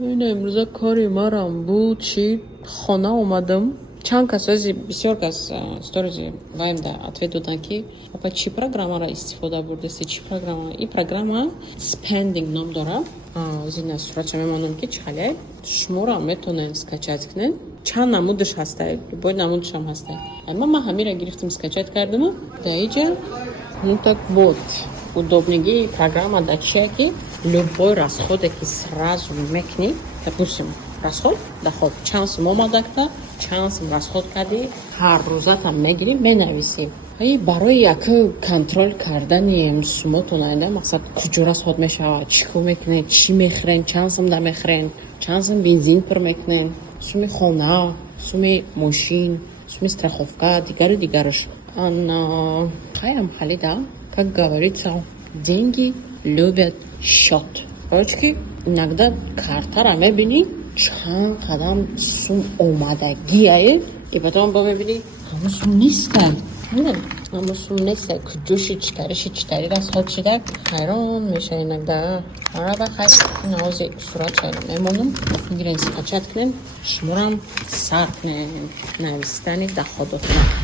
این امروز کاری مرام بود چی خانه اومدم چند کسایی بسیار کس сторизи ваим да ответ доданд ки апа чӣ программаро истифода бурдеси чӣ программа ин программа spending ном дорад зина суратша мемонам ки чихале шуморо метонен скачать кунен чанд намудаш ҳастае любой намудашам ҳастае ман ҳамира гирифтам скачать кардаму даиҷа ну так вот удобнигии программа да чие ки любой расходе ки сразу мекунӣ допустим расход доход чанд сум омадакта чанд сум расход кардӣ ҳар рӯзатам мегирӣ менависӣ барои як контрол кардани суммотон айда мақсад куҷо расход мешавад чӣ кор мекунед чӣ мехӯрен чанд сум да мехӯрен чанд сум бензин пур мекунен суми хона суми мошин суми страховка дигараш хаям халида как говорится деньги любят счет корочки иногда картара мебинӣ чанд қадам сум омадагие и потом ба мебинӣ ҳамон сум нестад ҳамон сум нестад куҷоши читари расход шуда хайрон меша иногда бахай наози сурат шайда мемонам мегирен скачат кунен шуморам сар кунен нависитани доходотона